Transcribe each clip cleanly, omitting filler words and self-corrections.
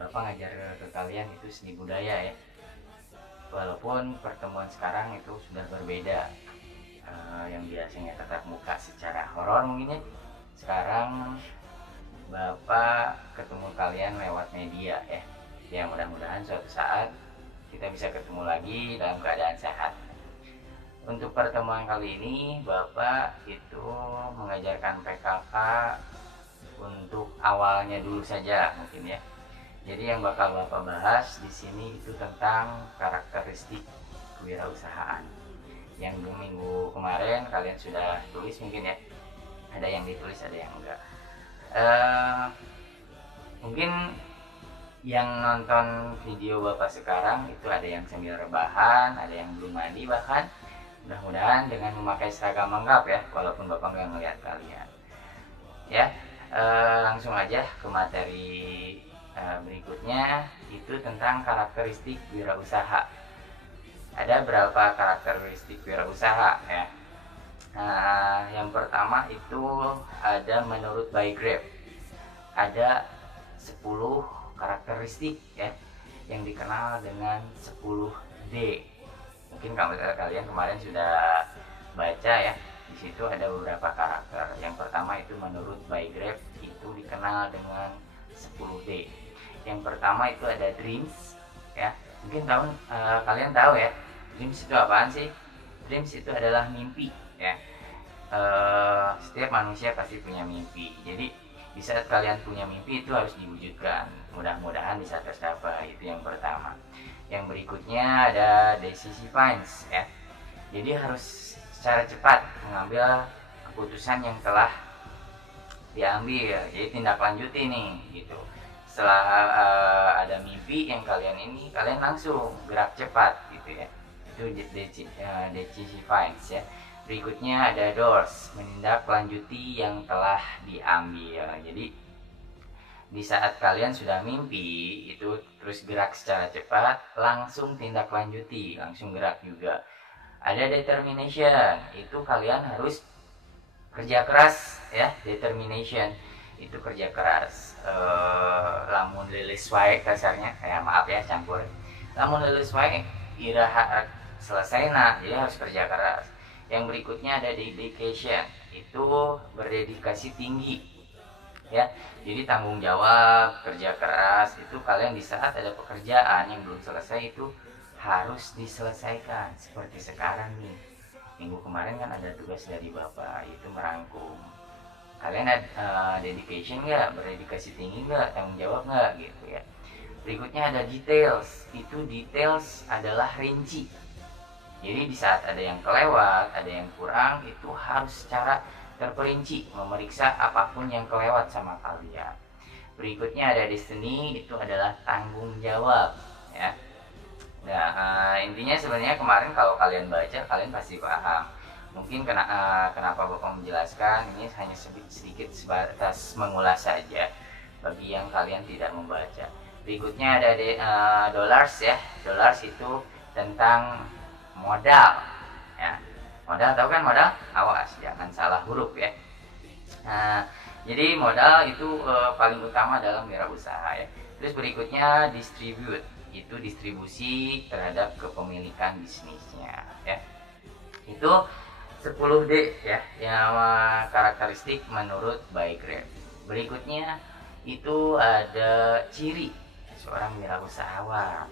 Bapak ngajar ke kalian itu seni budaya ya. Walaupun pertemuan sekarang itu sudah berbeda. Yang biasanya tatap muka secara horor mungkin ya. Sekarang Bapak ketemu kalian lewat media ya. Ya mudah-mudahan suatu saat kita bisa ketemu lagi dalam keadaan sehat. Untuk pertemuan kali ini Bapak itu mengajarkan PKK untuk awalnya dulu saja mungkin ya. Jadi yang bakal Bapak bahas di sini itu tentang karakteristik kewirausahaan. Yang minggu kemarin kalian sudah tulis mungkin ya. Ada yang ditulis, ada yang enggak. Mungkin yang nonton video Bapak sekarang itu ada yang sambil rebahan, ada yang belum mandi bahkan. Mudah-mudahan dengan memakai seragam lengkap ya, walaupun Bapak nggak ngeliat kalian. Ya, langsung aja ke materi berikutnya, itu tentang karakteristik wirausaha. Ada berapa karakteristik wirausaha ya? Yang pertama itu ada menurut by Grab, ada 10 karakteristik ya yang dikenal dengan 10D. Mungkin kalian kemarin sudah baca ya, di situ ada beberapa karakter. Yang pertama itu menurut by Grab itu dikenal dengan 10D. Yang pertama itu ada dreams ya. Mungkin kalian tahu ya, dreams itu apaan sih? Dreams itu adalah mimpi ya. Setiap manusia pasti punya mimpi. Jadi di saat kalian punya mimpi itu harus diwujudkan. Mudah-mudahan bisa tercapai. Itu yang pertama. Yang berikutnya ada decisive ya. Jadi harus secara cepat mengambil keputusan yang telah diambil. Jadi tindak lanjuti nih gitu. Setelah ada mimpi yang kalian ini, kalian langsung gerak cepat gitu ya. Itu decisive ya. Berikutnya ada doors, menindaklanjuti yang telah diambil. Jadi di saat kalian sudah mimpi itu terus gerak secara cepat, langsung tindak lanjuti, langsung gerak juga. Ada determination, itu kalian harus kerja keras ya. Determination itu kerja keras. Lamun lilis wae kasarnya, maaf ya campur. Lamun lilis wae iraha selesai jadi harus kerja keras. Yang berikutnya ada dedication, itu berdedikasi tinggi ya. Jadi tanggung jawab, kerja keras itu kalian di saat ada pekerjaan yang belum selesai itu harus diselesaikan. Seperti sekarang nih, minggu kemarin kan ada tugas dari Bapak, itu merangkum. Kalian ada dedication nggak, berdedikasi tinggi nggak, tanggung jawab nggak gitu ya. Berikutnya ada details, itu details adalah rinci. Jadi di saat ada yang kelewat, ada yang kurang, itu harus secara terperinci memeriksa apapun yang kelewat sama kalian. Berikutnya ada destiny, itu adalah tanggung jawab ya. Nah, intinya sebenarnya kemarin kalau kalian baca kalian pasti paham. Mungkin kenapa Bapak menjelaskan ini hanya sedikit sebatas mengulas saja bagi yang kalian tidak membaca. Berikutnya ada dollars ya. Dollars itu tentang modal ya. Modal, tahu kan modal? Awas jangan salah huruf ya. Nah, jadi modal itu paling utama dalam wirausaha ya. Terus berikutnya distribute, itu distribusi terhadap kepemilikan bisnisnya ya. Itu 10D ya, yang karakteristik menurut by Grab. Berikutnya itu ada ciri seorang wirausahawan.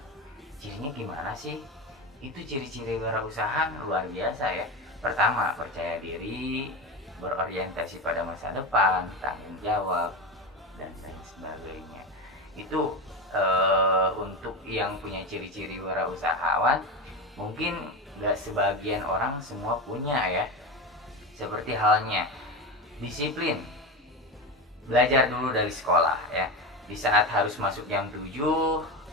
Cirinya gimana sih? Itu ciri-ciri wirausaha luar biasa ya. Pertama, percaya diri, berorientasi pada masa depan, tanggung jawab, dan lain sebagainya. Itu untuk yang punya ciri-ciri wirausahawan, mungkin gak sebagian orang semua punya ya. Seperti halnya disiplin, belajar dulu dari sekolah ya. Di saat harus masuk jam 7,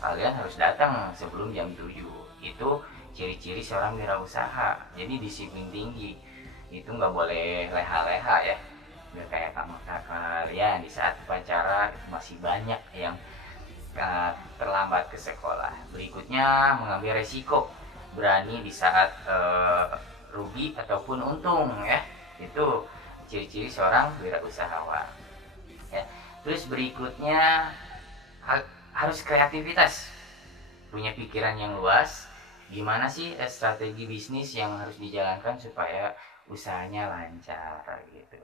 kalian harus datang sebelum jam 7. Itu ciri-ciri seorang wirausaha. Jadi disiplin tinggi, itu nggak boleh leha-leha ya. Nggak kayak kalian di saat upacara masih banyak yang terlambat ke sekolah. Berikutnya mengambil resiko, berani di saat rugi ataupun untung ya. Itu ciri-ciri seorang wirausahawan ya. Terus berikutnya harus kreativitas, punya pikiran yang luas. Gimana sih strategi bisnis yang harus dijalankan supaya usahanya lancar gitu.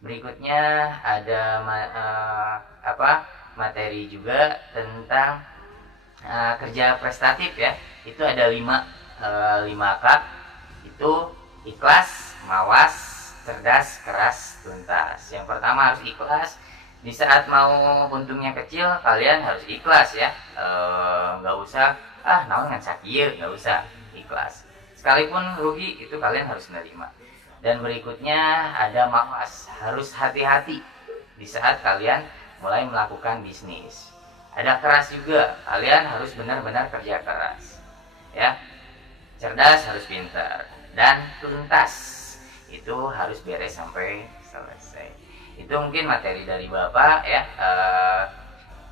Berikutnya ada materi juga tentang kerja prestatif ya. Itu ada 5 K. Itu ikhlas, mawas, cerdas, keras, tuntas. Yang pertama harus ikhlas. Di saat mau untungnya kecil, kalian harus ikhlas ya. Nggak usah naon ngan sakieu, nggak usah, ikhlas. Sekalipun rugi itu kalian harus menerima. Dan berikutnya ada mawas, harus hati-hati di saat kalian mulai melakukan bisnis. Ada keras juga, kalian harus benar-benar kerja keras ya. Cerdas, harus pintar. Dan tuntas, itu harus beres sampai selesai. Itu mungkin materi dari Bapak ya.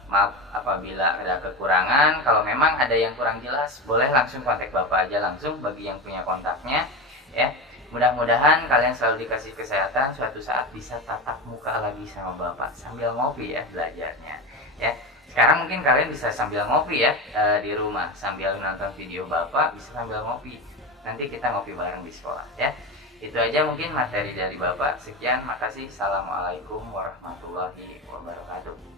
Maaf apabila ada kekurangan. Kalau memang ada yang kurang jelas, boleh langsung kontak Bapak aja langsung bagi yang punya kontaknya ya. Mudah-mudahan kalian selalu dikasih kesehatan, suatu saat bisa tatap muka lagi sama Bapak sambil ngopi ya belajarnya ya. Sekarang mungkin kalian bisa sambil ngopi ya di rumah, sambil nonton video Bapak bisa sambil ngopi. Nanti kita ngopi bareng di sekolah ya. Itu aja mungkin materi dari Bapak. Sekian, makasih. Assalamualaikum warahmatullahi wabarakatuh.